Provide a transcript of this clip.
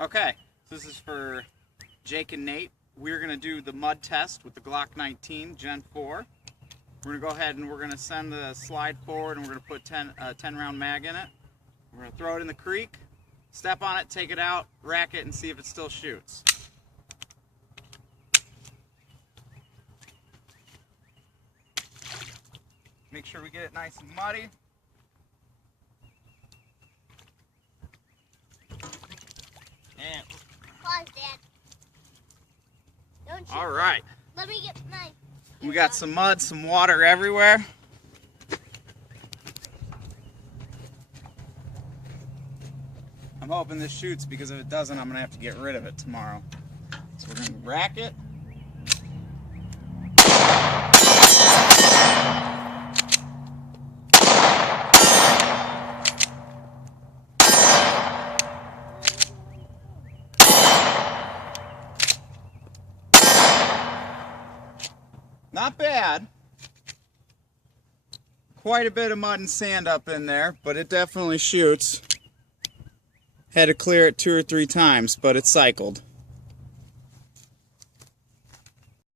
Okay, so this is for Jake and Nate. We're going to do the mud test with the Glock 19 Gen 4. We're going to go ahead and we're going to send the slide forward and we're going to put 10 round mag in it. We're going to throw it in the creek, step on it, take it out, rack it, and see if it still shoots. Make sure we get it nice and muddy. And pause, Dad. Don't you? All right. Let me get my. We got some mud, some water everywhere. I'm hoping this shoots, because if it doesn't, I'm gonna have to get rid of it tomorrow. So we're gonna rack it. Not bad. Quite a bit of mud and sand up in there, but it definitely shoots. Had to clear it 2 or 3 times, but it cycled.